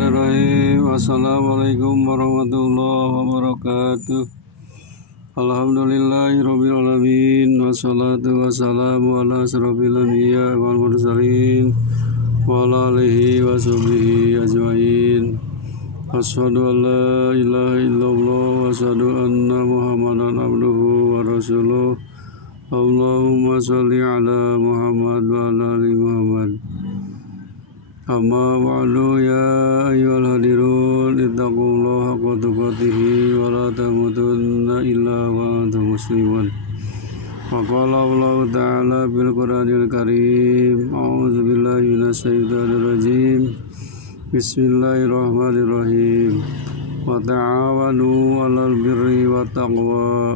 Bismillahirrahmanirrahim. Assalamualaikum warahmatullahi wabarakatuh. Alhamdulillahirabbil alamin. Wassalatu wassalamu ala asyrofil anbiya wal mursalin wa ala alihi washabihi ajmain. Asyhadu an la ilaha illallah wa asyhadu anna Muhammadan abduhu wa rasuluh. Allahumma shalli ala Muhammad wa ala ali Muhammad. Amma ba'du ya ayyuhal hadirun ittaqullaha haqqa tuqatih wa la tamutunna illa wa antum muslimun. Wa qala Allah ta'ala bil Qur'anil Karim. A'udzu billahi minasyaitonir rajim. Bismillahirrahmanirrahim. Wa ta'awanu 'alal birri wat taqwa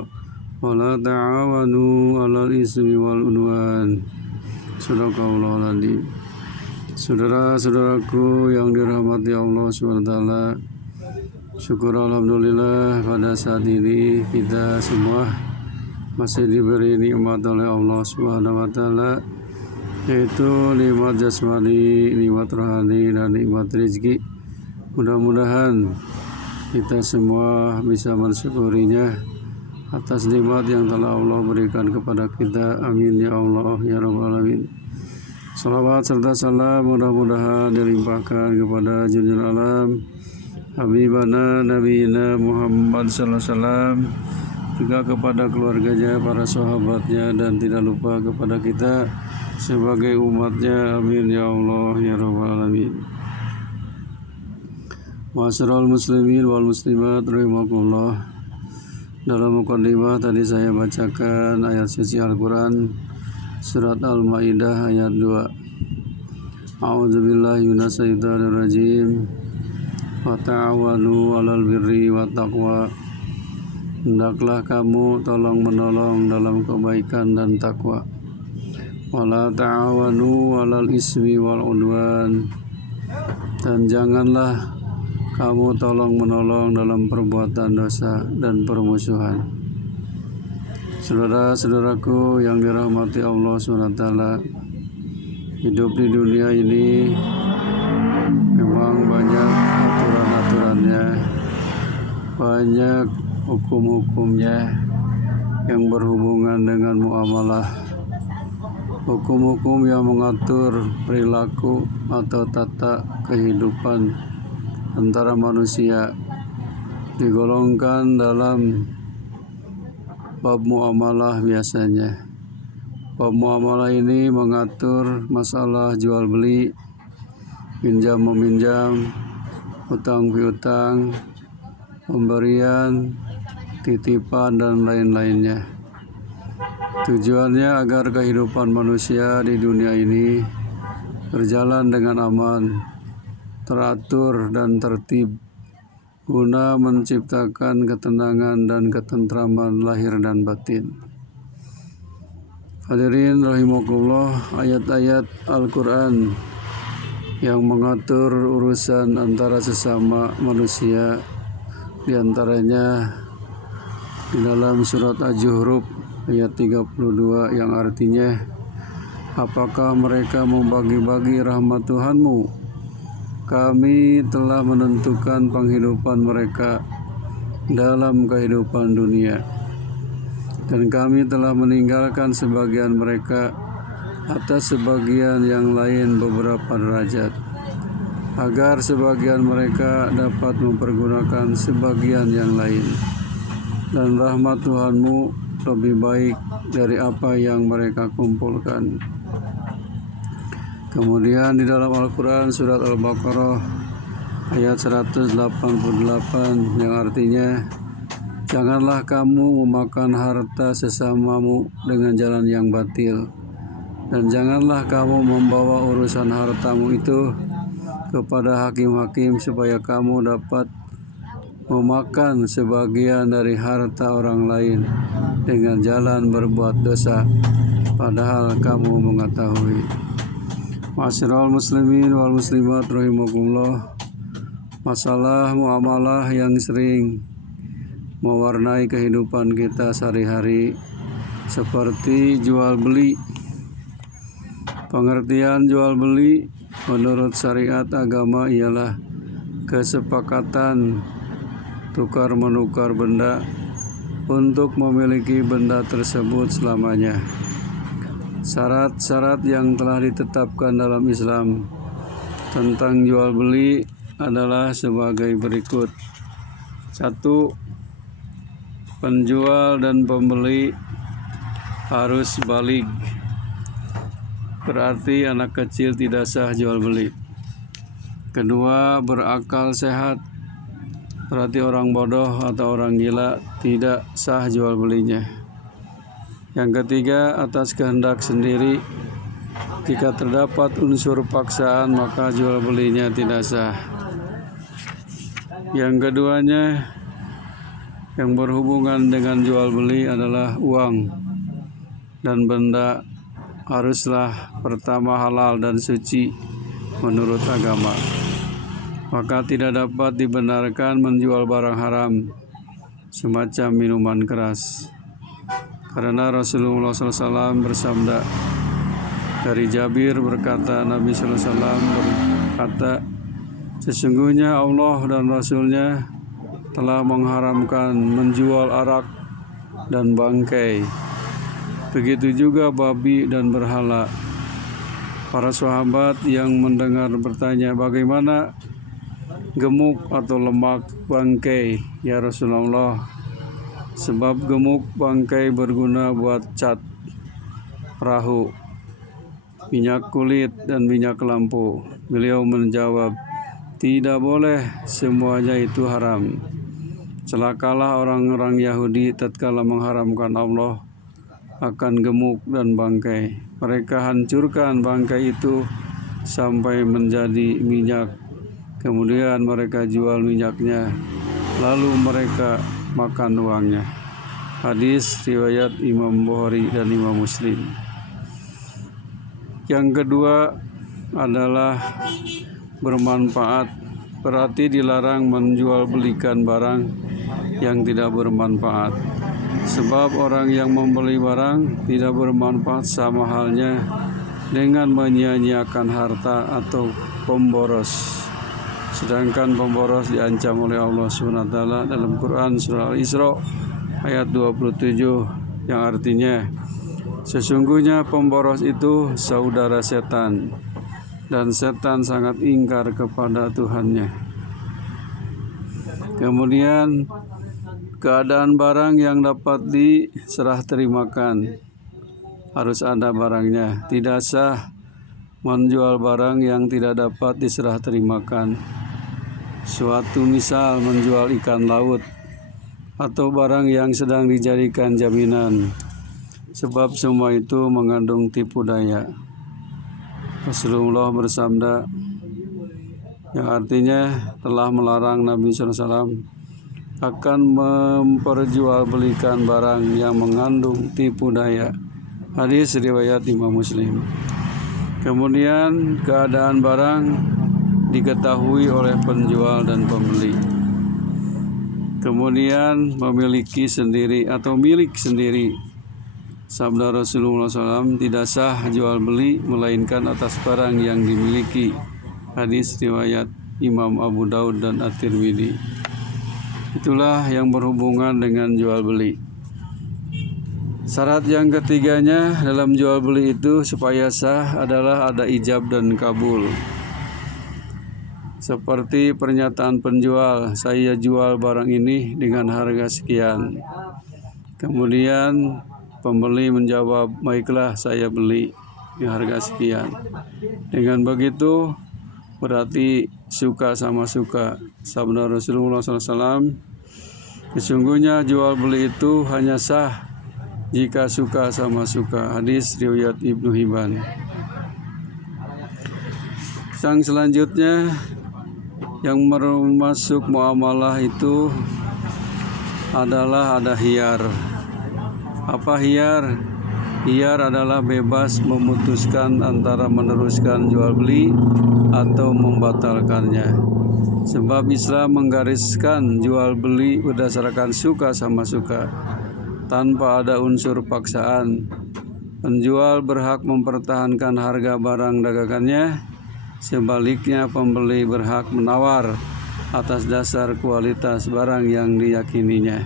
wa la ta'awanu 'alal ismi wal 'udwan. Shadaqallahul adzim. Saudara-saudaraku yang dirahmati Allah SWT, syukur alhamdulillah pada saat ini kita semua masih diberi nikmat oleh Allah SWT, yaitu nikmat jasmani, nikmat rohani, dan nikmat rezeki. Mudah-mudahan kita semua bisa mensyukurinya atas nikmat yang telah Allah berikan kepada kita. Amin ya Allah ya Rabbal alamin. Salawat serta salam mudah-mudahan dilimpahkan kepada junjungan alam Habibana Nabiyina Muhammad sallallahu alaihi wasallam, juga kepada keluarganya, para sahabatnya, dan tidak lupa kepada kita sebagai umatnya. Amin ya Allah ya Rabbal alamin. Ma'asyiral muslimin wal muslimat rahimakumullah. Dalam muqaddimah tadi saya bacakan ayat suci Al-Quran Surat Al-Ma'idah ayat 2. A'udzubillahi minasyaitonir rajim. Wa ta'awanu 'alal birri wat taqwa. Hendaklah kamu tolong-menolong dalam kebaikan dan takwa. Wa la ta'awanu 'alal ismi wal 'udwan. Dan janganlah kamu tolong-menolong dalam perbuatan dosa dan permusuhan. Saudara-saudaraku yang dirahmati Allah SWT, hidup di dunia ini memang banyak aturan-aturannya, banyak hukum-hukumnya yang berhubungan dengan muamalah, hukum-hukum yang mengatur perilaku atau tata kehidupan antara manusia, digolongkan dalam bab muamalah. Biasanya bab muamalah ini mengatur masalah jual beli, pinjam meminjam, utang piutang, pemberian, titipan, dan lain-lainnya. Tujuannya agar kehidupan manusia di dunia ini berjalan dengan aman, teratur, dan tertib, guna menciptakan ketenangan dan ketentraman lahir dan batin. Hadirin rahimakumullah, ayat-ayat Al-Quran yang mengatur urusan antara sesama manusia, diantaranya di dalam surat Az-Zukhruf ayat 32 yang artinya, apakah mereka membagi-bagi rahmat Tuhanmu? Kami telah menentukan penghidupan mereka dalam kehidupan dunia, dan kami telah meninggalkan sebagian mereka atas sebagian yang lain beberapa derajat, agar sebagian mereka dapat mempergunakan sebagian yang lain. Dan rahmat Tuhanmu lebih baik dari apa yang mereka kumpulkan. Kemudian di dalam Al-Quran surat Al-Baqarah ayat 188 yang artinya, janganlah kamu memakan harta sesamamu dengan jalan yang batil, dan janganlah kamu membawa urusan hartamu itu kepada hakim-hakim supaya kamu dapat memakan sebagian dari harta orang lain dengan jalan berbuat dosa, padahal kamu mengetahui. Ma'asyiral muslimin wal muslimat rahimakumullah, masalah muamalah yang sering mewarnai kehidupan kita sehari-hari seperti jual beli. Pengertian jual beli menurut syariat agama ialah kesepakatan tukar menukar benda untuk memiliki benda tersebut selamanya. Syarat-syarat yang telah ditetapkan dalam Islam tentang jual beli adalah sebagai berikut. 1. Penjual dan pembeli harus baligh, berarti anak kecil tidak sah jual beli. 2. Berakal sehat, berarti orang bodoh atau orang gila tidak sah jual belinya. Yang 3, atas kehendak sendiri. Jika terdapat unsur paksaan maka jual belinya tidak sah. Yang keduanya, yang berhubungan dengan jual beli adalah uang dan benda haruslah pertama halal dan suci menurut agama. Maka tidak dapat dibenarkan menjual barang haram semacam minuman keras. Karena Rasulullah SAW bersabda, dari Jabir berkata, Nabi SAW berkata, sesungguhnya Allah dan Rasulnya telah mengharamkan menjual arak dan bangkai, begitu juga babi dan berhala. Para sahabat yang mendengar bertanya, bagaimana gemuk atau lemak bangkai ya Rasulullah? Sebab gemuk bangkai berguna buat cat perahu, minyak kulit dan minyak lampu. Beliau menjawab, tidak boleh, semuanya itu haram. Celakalah orang-orang Yahudi tatkala mengharamkan Allah akan gemuk dan bangkai. Mereka hancurkan bangkai itu sampai menjadi minyak. Kemudian mereka jual minyaknya, lalu mereka makan uangnya. Hadis riwayat Imam Bukhari dan Imam Muslim. Yang kedua adalah bermanfaat, berarti dilarang menjual belikan barang yang tidak bermanfaat. Sebab orang yang membeli barang tidak bermanfaat sama halnya dengan menyia-nyiakan harta atau pemboros. Sedangkan pemboros diancam oleh Allah SWT dalam Quran surah Al-Isra ayat 27 yang artinya, sesungguhnya pemboros itu saudara setan dan setan sangat ingkar kepada Tuhannya. Kemudian keadaan barang yang dapat diserah terimakan, harus ada barangnya. Tidak sah menjual barang yang tidak dapat diserah terimakan. Suatu misal menjual ikan laut atau barang yang sedang dijadikan jaminan, sebab semua itu mengandung tipu daya. Rasulullah bersabda, yang artinya telah melarang Nabi SAW akan memperjualbelikan barang yang mengandung tipu daya. Hadis riwayat Imam Muslim. Kemudian keadaan barang diketahui oleh penjual dan pembeli. Kemudian memiliki sendiri atau milik sendiri. Sabda Rasulullah SAW, tidak sah jual beli melainkan atas barang yang dimiliki. Hadis riwayat Imam Abu Daud dan At-Tirmidzi. Itulah yang berhubungan dengan jual beli. Syarat yang ketiganya dalam jual beli itu supaya sah adalah ada ijab dan kabul. Seperti pernyataan penjual, saya jual barang ini dengan harga sekian. Kemudian pembeli menjawab, baiklah saya beli dengan harga sekian. Dengan begitu berarti suka sama suka. Sabda Rasulullah SAW, sesungguhnya jual beli itu hanya sah jika suka sama suka. Hadis riwayat Ibnu Hibban. Yang selanjutnya yang termasuk muamalah itu adalah ada khiyar. Apa khiyar? Khiyar adalah bebas memutuskan antara meneruskan jual beli atau membatalkannya. Sebab Islam menggariskan jual beli berdasarkan suka sama suka, tanpa ada unsur paksaan. Penjual berhak mempertahankan harga barang dagangannya, sebaliknya pembeli berhak menawar atas dasar kualitas barang yang diyakininya.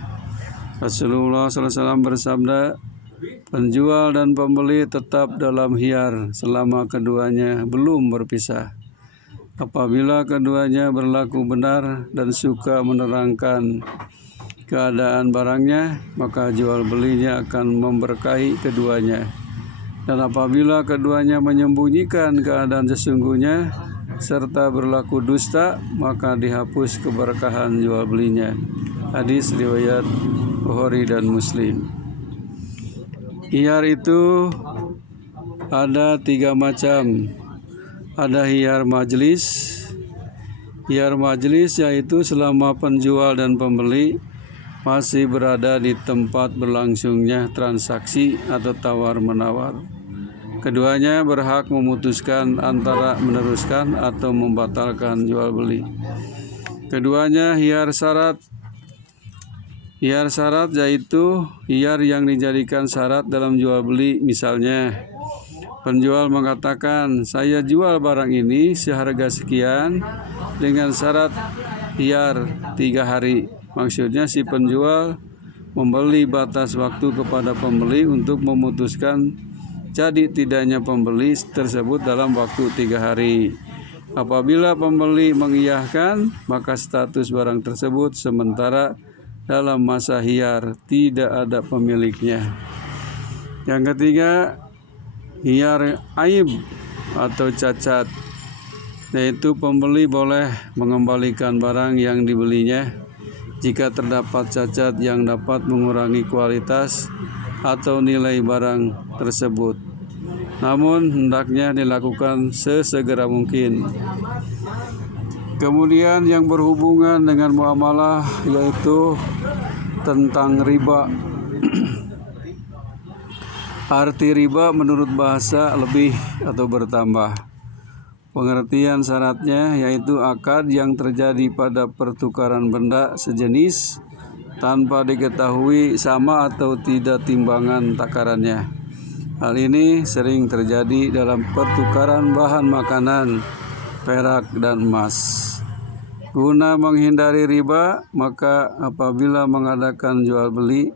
Rasulullah SAW bersabda, penjual dan pembeli tetap dalam khiyar selama keduanya belum berpisah. Apabila keduanya berlaku benar dan suka menerangkan keadaan barangnya, maka jual belinya akan memberkahi keduanya. Dan apabila keduanya menyembunyikan keadaan sesungguhnya serta berlaku dusta, maka dihapus keberkahan jual belinya. Hadis riwayat Bukhari dan Muslim. Khiyar itu ada 3 macam. Ada khiyar majlis. Khiyar majlis yaitu selama penjual dan pembeli masih berada di tempat berlangsungnya transaksi atau tawar-menawar. Keduanya berhak memutuskan antara meneruskan atau membatalkan jual beli. Keduanya khiyar syarat. Khiyar syarat yaitu khiyar yang dijadikan syarat dalam jual beli. Misalnya, penjual mengatakan, saya jual barang ini seharga sekian dengan syarat khiyar 3 hari. Maksudnya si penjual membeli batas waktu kepada pembeli untuk memutuskan jadi tidaknya pembeli tersebut dalam waktu 3 hari. Apabila pembeli mengiyahkan, maka status barang tersebut sementara dalam masa khiyar, tidak ada pemiliknya. Yang ketiga, khiyar aib atau cacat, yaitu pembeli boleh mengembalikan barang yang dibelinya jika terdapat cacat yang dapat mengurangi kualitas atau nilai barang tersebut. Namun hendaknya dilakukan sesegera mungkin. Kemudian yang berhubungan dengan muamalah yaitu tentang riba. Arti riba menurut bahasa lebih atau bertambah. Pengertian syaratnya yaitu akad yang terjadi pada pertukaran benda sejenis tanpa diketahui sama atau tidak timbangan takarannya. Hal ini sering terjadi dalam pertukaran bahan makanan, perak dan emas. Guna menghindari riba, maka apabila mengadakan jual beli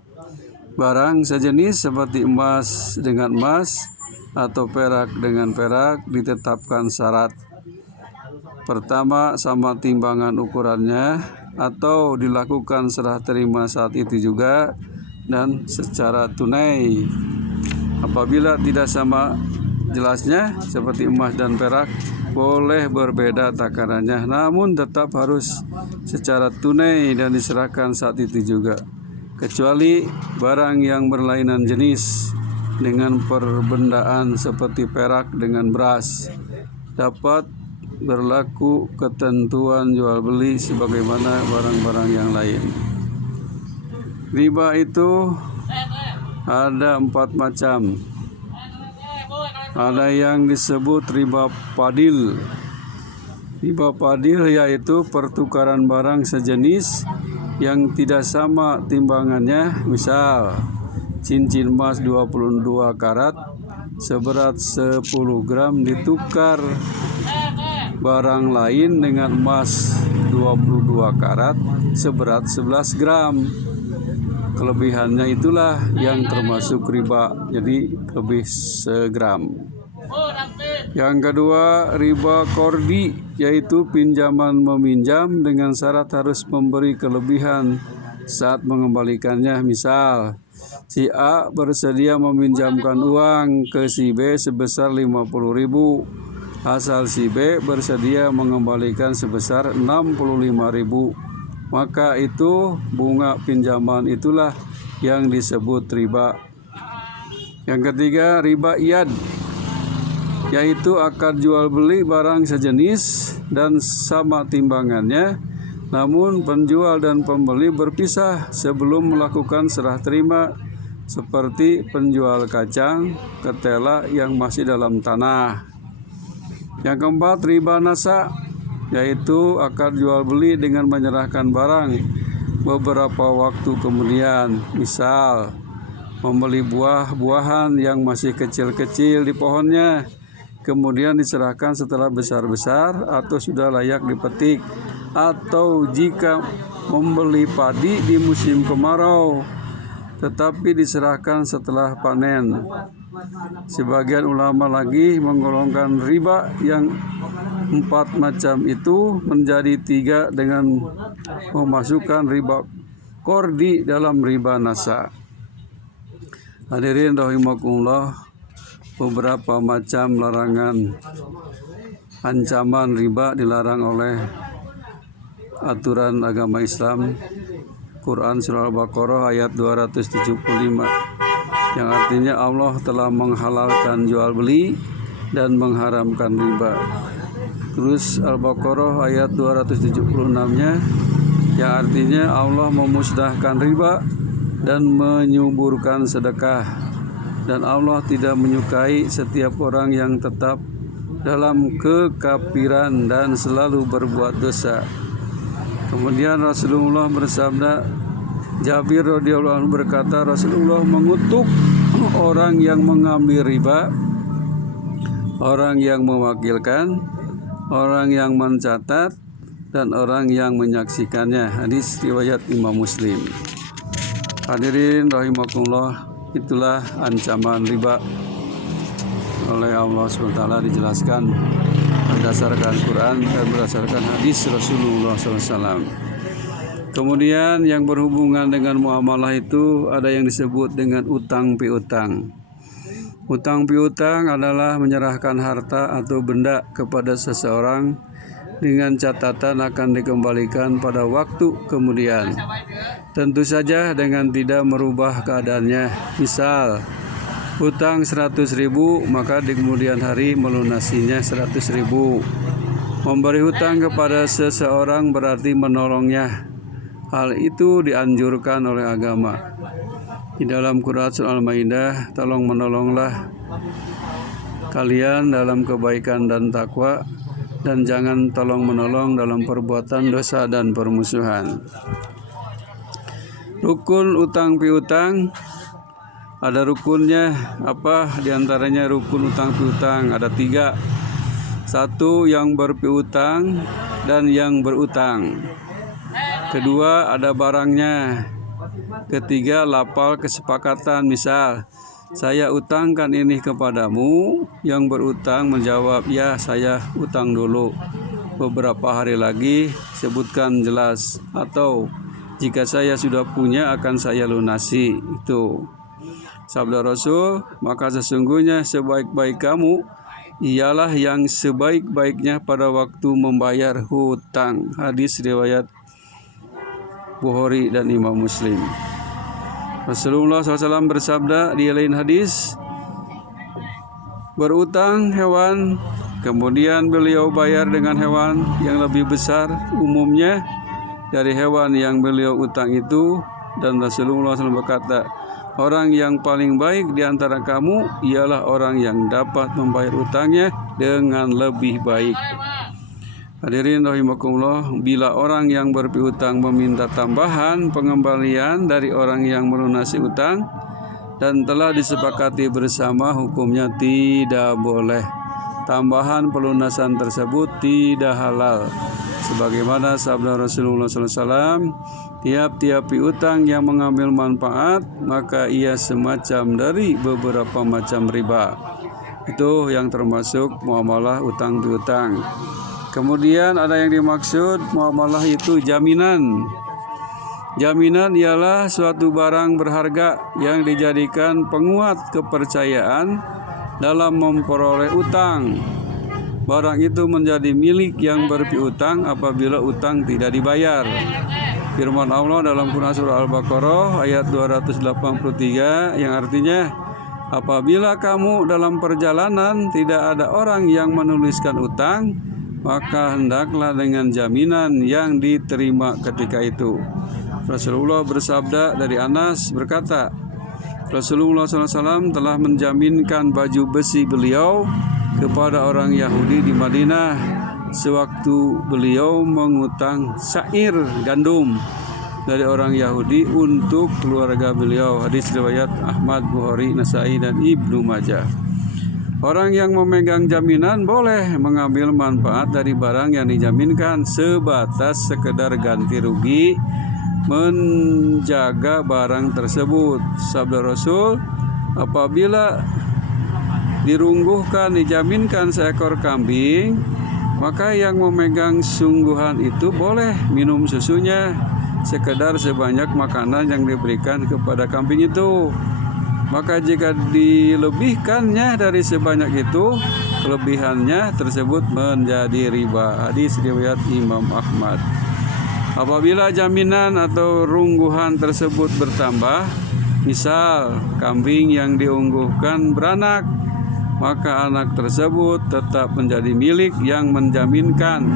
barang sejenis seperti emas dengan emas atau perak dengan perak, ditetapkan syarat. Pertama, sama timbangan ukurannya atau dilakukan serah terima saat itu juga dan secara tunai. Apabila tidak sama jelasnya seperti emas dan perak, boleh berbeda takarannya, namun tetap harus secara tunai dan diserahkan saat itu juga, kecuali barang yang berlainan jenis dengan perbendaan seperti perak dengan beras, dapat berlaku ketentuan jual beli sebagaimana barang-barang yang lain. Riba itu ada 4 macam. Ada yang disebut riba fadil. Riba fadil yaitu pertukaran barang sejenis yang tidak sama timbangannya. Misal, cincin emas 22 karat seberat 10 gram ditukar barang lain dengan emas 22 karat seberat 11 gram. Kelebihannya itulah yang termasuk riba, jadi lebih segram. Yang kedua, riba kordi, yaitu pinjaman meminjam dengan syarat harus memberi kelebihan saat mengembalikannya. Misal, si A bersedia meminjamkan uang ke si B sebesar 50.000, asal si B bersedia mengembalikan sebesar 65.000. Maka itu bunga pinjaman itulah yang disebut riba. Yang ketiga, riba iyad, yaitu akad jual beli barang sejenis dan sama timbangannya, namun penjual dan pembeli berpisah sebelum melakukan serah terima, seperti penjual kacang, ketela yang masih dalam tanah. Yang keempat, riba nasa, yaitu akad jual beli dengan menyerahkan barang beberapa waktu kemudian. Misal, membeli buah-buahan yang masih kecil-kecil di pohonnya, kemudian diserahkan setelah besar-besar atau sudah layak dipetik, atau jika membeli padi di musim kemarau, tetapi diserahkan setelah panen. Sebagian ulama lagi menggolongkan riba yang 4 macam itu menjadi 3 dengan memasukkan riba kordi dalam riba nasa. Hadirin rahimakumullah, beberapa macam larangan ancaman riba dilarang oleh aturan agama Islam. Quran surah Al-Baqarah ayat 275, yang artinya Allah telah menghalalkan jual beli dan mengharamkan riba. Terus Al-Baqarah ayat 276-nya, yang artinya Allah memusnahkan riba dan menyuburkan sedekah, dan Allah tidak menyukai setiap orang yang tetap dalam kekafiran dan selalu berbuat dosa. Kemudian Rasulullah bersabda, Jabir radhiyallahu anhu berkata, Rasulullah mengutuk orang yang mengambil riba, orang yang mewakilkan, orang yang mencatat, dan orang yang menyaksikannya. Hadis riwayat Imam Muslim. Hadirin rahimakumullah, itulah ancaman riba oleh Allah SWT dijelaskan berdasarkan Quran dan berdasarkan hadis Rasulullah SAW. Kemudian yang berhubungan dengan muamalah itu ada yang disebut dengan utang piutang. Utang piutang adalah menyerahkan harta atau benda kepada seseorang dengan catatan akan dikembalikan pada waktu kemudian. Tentu saja dengan tidak merubah keadaannya. Misal, hutang 100.000, maka di kemudian hari melunasinya 100.000. Memberi hutang kepada seseorang berarti menolongnya. Hal itu dianjurkan oleh agama. Di dalam Quran surah Al-Maidah, tolong menolonglah kalian dalam kebaikan dan takwa, dan jangan tolong menolong dalam perbuatan dosa dan permusuhan. Rukun utang piutang, ada rukunnya apa? Di antaranya rukun utang piutang ada 3. 1, yang berpiutang dan yang berutang. 2, ada barangnya. 3, lapal kesepakatan. Misal, saya utangkan ini kepadamu. Yang berutang menjawab, ya saya utang dulu, beberapa hari lagi sebutkan jelas, atau jika saya sudah punya akan saya lunasi. Itu sabda Rasul, maka sesungguhnya sebaik-baik kamu ialah yang sebaik-baiknya pada waktu membayar hutang. Hadis riwayat Bukhari dan Imam Muslim. Rasulullah SAW bersabda di lain hadis, berutang hewan, kemudian beliau bayar dengan hewan yang lebih besar umumnya dari hewan yang beliau utang itu. Dan Rasulullah SAW berkata, orang yang paling baik di antara kamu ialah orang yang dapat membayar utangnya dengan lebih baik. Hadirin rahimakumullah, bila orang yang berpiutang meminta tambahan pengembalian dari orang yang melunasi utang dan telah disepakati bersama, hukumnya tidak boleh. Tambahan pelunasan tersebut tidak halal. Sebagaimana sabda Rasulullah SAW, tiap-tiap piutang yang mengambil manfaat, maka ia semacam dari beberapa macam riba. Itu yang termasuk muamalah utang piutang. Kemudian ada yang dimaksud muamalah itu jaminan. Jaminan ialah suatu barang berharga yang dijadikan penguat kepercayaan dalam memperoleh utang. Barang itu menjadi milik yang berpiutang apabila utang tidak dibayar. Firman Allah dalam Quran surah Al-Baqarah ayat 283 yang artinya, apabila kamu dalam perjalanan tidak ada orang yang menuliskan utang, maka hendaklah dengan jaminan yang diterima ketika itu. Rasulullah bersabda dari Anas berkata, Rasulullah SAW telah menjaminkan baju besi beliau kepada orang Yahudi di Madinah sewaktu beliau mengutang syair gandum dari orang Yahudi untuk keluarga beliau. Hadis riwayat Ahmad, Bukhari, Nasai, dan Ibnu Majah. Orang yang memegang jaminan boleh mengambil manfaat dari barang yang dijaminkan sebatas sekedar ganti rugi menjaga barang tersebut. Sabda Rasul, apabila dirungguhkan, dijaminkan seekor kambing, maka yang memegang sungguhan itu boleh minum susunya sekedar sebanyak makanan yang diberikan kepada kambing itu. Maka jika dilebihkannya dari sebanyak itu, kelebihannya tersebut menjadi riba. Hadis riwayat Imam Ahmad. Apabila jaminan atau rungguhan tersebut bertambah, misal kambing yang diungguhkan beranak, maka anak tersebut tetap menjadi milik yang menjaminkan.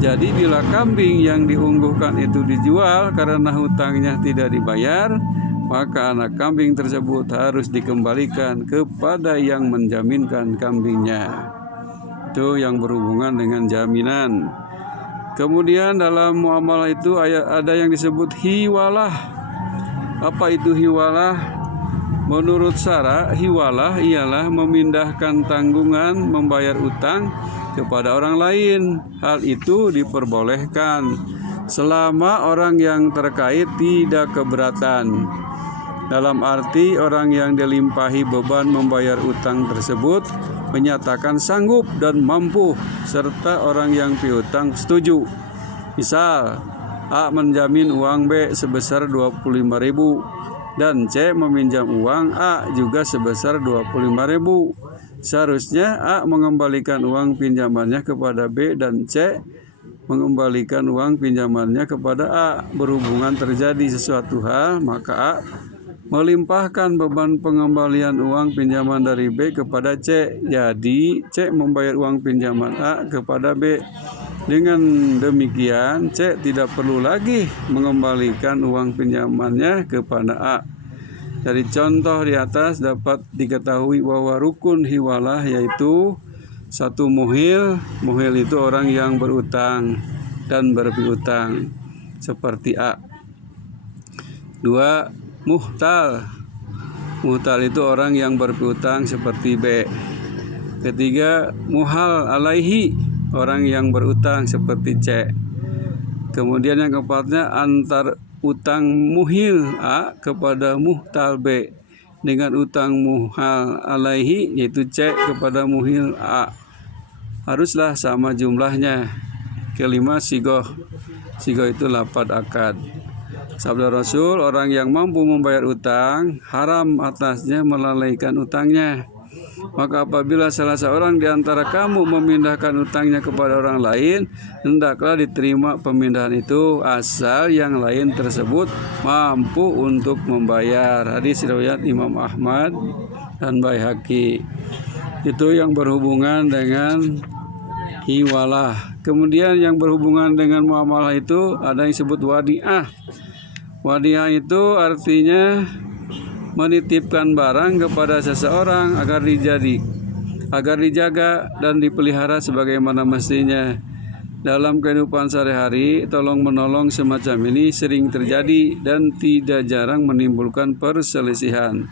Jadi bila kambing yang diungguhkan itu dijual karena hutangnya tidak dibayar, maka anak kambing tersebut harus dikembalikan kepada yang menjaminkan kambingnya. Itu yang berhubungan dengan jaminan. Kemudian dalam muamalah itu ada yang disebut hiwalah. Apa itu hiwalah? Menurut syara, hiwalah ialah memindahkan tanggungan membayar utang kepada orang lain. Hal itu diperbolehkan selama orang yang terkait tidak keberatan. Dalam arti orang yang dilimpahi beban membayar utang tersebut menyatakan sanggup dan mampu, serta orang yang piutang setuju. Misal, A menjamin uang B sebesar 25.000 dan C meminjam uang A juga sebesar 25.000. Seharusnya A mengembalikan uang pinjamannya kepada B dan C mengembalikan uang pinjamannya kepada A. Berhubungan terjadi sesuatu hal, maka A melimpahkan beban pengembalian uang pinjaman dari B kepada C. Jadi C membayar uang pinjaman A kepada B. Dengan demikian C tidak perlu lagi mengembalikan uang pinjamannya kepada A. Dari contoh di atas dapat diketahui bahwa rukun hiwalah yaitu satu muhil. Muhil itu orang yang berutang dan berpiutang seperti A. 2. Muhtal. Muhtal itu orang yang berpiutang seperti B. Ketiga, muhal alaihi, orang yang berutang seperti C. Kemudian yang keempatnya, antar utang muhil A kepada muhtal B dengan utang muhal alaihi yaitu C kepada muhil A. Haruslah sama jumlahnya. Kelima, sigoh. Sigoh itu lafadz akad. Sabda Rasul, orang yang mampu membayar utang, haram atasnya melalaikan utangnya. Maka apabila salah seorang di antara kamu memindahkan utangnya kepada orang lain, hendaklah diterima pemindahan itu asal yang lain tersebut mampu untuk membayar. Hadis riwayat Imam Ahmad dan Baihaqi. Itu yang berhubungan dengan hiwalah. Kemudian yang berhubungan dengan muamalah itu ada yang disebut wadiah. Wadiah itu artinya menitipkan barang kepada seseorang agar dijaga dan dipelihara sebagaimana mestinya. Dalam kehidupan sehari-hari, tolong menolong semacam ini sering terjadi dan tidak jarang menimbulkan perselisihan.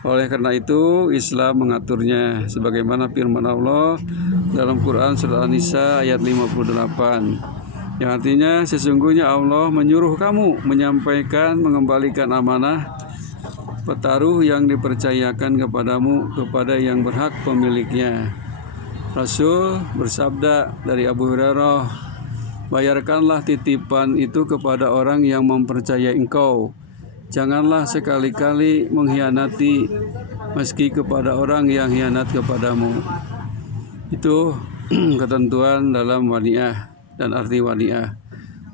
Oleh karena itu, Islam mengaturnya sebagaimana firman Allah dalam Quran surah An-Nisa ayat 58. Yang artinya sesungguhnya Allah menyuruh kamu menyampaikan, mengembalikan amanah petaruh yang dipercayakan kepadamu kepada yang berhak pemiliknya. Rasul bersabda dari Abu Hurairah, bayarkanlah titipan itu kepada orang yang mempercayai engkau. Janganlah sekali-kali mengkhianati meski kepada orang yang khianat kepadamu. Itu ketentuan dalam wadiah dan arti wadiah.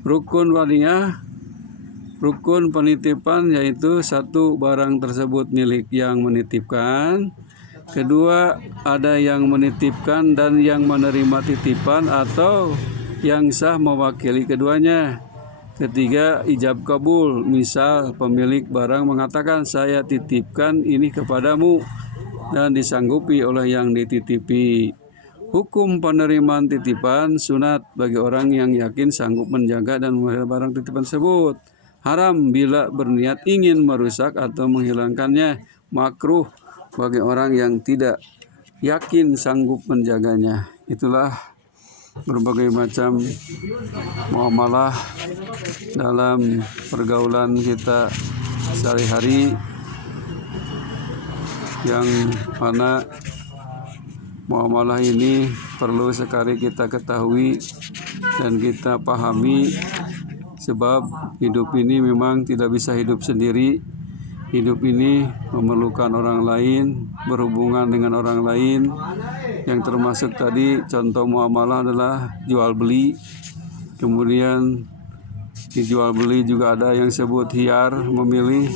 Rukun wadiah, rukun penitipan yaitu satu, barang tersebut milik yang menitipkan. Kedua, ada yang menitipkan dan yang menerima titipan atau yang sah mewakili keduanya. Ketiga, ijab kabul. Misal pemilik barang mengatakan saya titipkan ini kepadamu dan disanggupi oleh yang dititipi. Hukum penerimaan titipan sunat bagi orang yang yakin sanggup menjaga dan memelihara barang titipan tersebut. Haram bila berniat ingin merusak atau menghilangkannya. Makruh bagi orang yang tidak yakin sanggup menjaganya. Itulah berbagai macam muamalah dalam pergaulan kita sehari-hari, yang mana muamalah ini perlu sekali kita ketahui dan kita pahami, sebab hidup ini memang tidak bisa hidup sendiri. Hidup ini memerlukan orang lain, berhubungan dengan orang lain, yang termasuk tadi contoh muamalah adalah jual beli. Kemudian di jual beli juga ada yang sebut hiyar, memilih.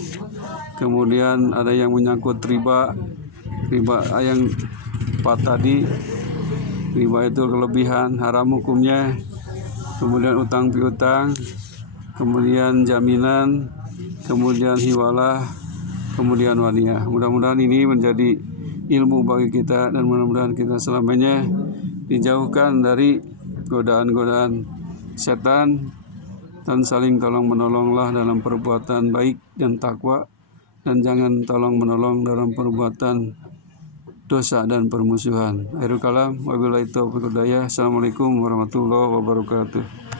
Kemudian ada yang menyangkut riba yang empat tadi. Riba itu kelebihan, haram hukumnya. Kemudian utang piutang, kemudian jaminan, kemudian hiwalah, kemudian waniyah. Mudah-mudahan ini menjadi ilmu bagi kita, dan mudah-mudahan kita selamanya dijauhkan dari godaan-godaan setan, dan saling tolong menolonglah dalam perbuatan baik dan takwa, dan jangan tolong menolong dalam perbuatan dosa dan permusuhan. Akhirul kalam, wabillahi taufiq wal hidayah. Assalamualaikum warahmatullahi wabarakatuh.